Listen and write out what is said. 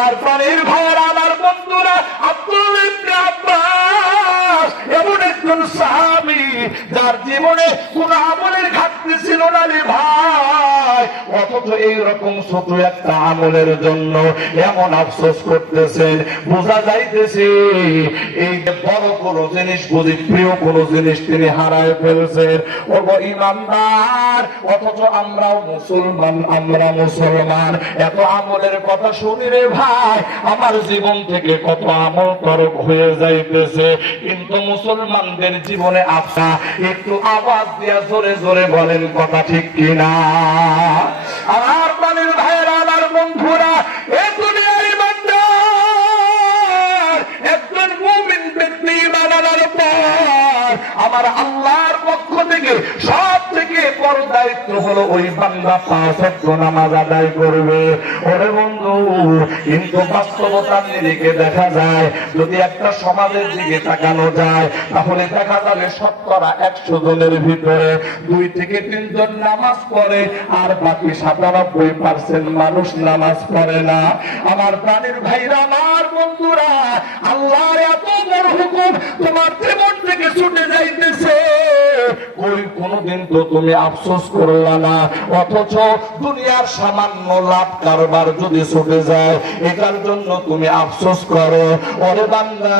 আমার প্রাণের ভাইয়েরা, আমার বন্ধুরা, আব্দুল্লাহ ইবনে আব্বাস এমন একজন সাহাবী যার জীবনে কোন আমলের ঘাটতি ছিল না রে ভাই, অথচ এইরকম ছোট একটা আমলের জন্য এমন আফসোস করতেছেন। বোঝা যাইতেছে এই যে বড় কোন জিনিস বুঝি প্রিয় কোন জিনিস তিনি হারায় ফেলছেন। ওগো ইমানদার, অথচ আমরাও মুসলমান, আমরা মুসলমান, এত আমলের কথা শুনি রে ভাই, আমার জীবন থেকে কত আমল তরক হয়ে যাইতেছে। কিন্তু মুসলমানদের জীবনে আপনা একটু আওয়াজ দিয়া জোরে জোরে বলেন কথা ঠিক কিনা? আমার প্রাণের ভাইয়েরা, আমার বন্ধুরা, এই দুনিয়ার ইমানদার একজন মুমিন ব্যক্তি বানানোর পর আমার আল্লাহর পক্ষ থেকে সব থেকে বড় দায়িত্ব হলো ওই বান্দা 5 ওয়াক্ত নামাজ আদায় করবে। ওরে বন্ধু, কিন্তু বাস্তবতার নিরিখে দেখা যায়, যদি একটা সমাজের দিকে তাকানো যায়, তাহলে দেখা যাবে 100 জনের ভিতরে 2 থেকে 3 জন নামাজ পড়ে, আর বাকি 97% মানুষ নামাজ পড়ে না। আমার প্রাণের ভাইরা, আমার বন্ধুরা, আল্লাহর এত বড় হুকুম তোমার জীবন থেকে ছুটে যাইতেছে, ওই কোনদিন তো তুমি আফসোস করলা না, অথচ দুনিয়ার সামান্য লাভ কারবার যদি ছুটে যায়, এটার জন্য তুমি আফসোস করো। ওরে বান্দা,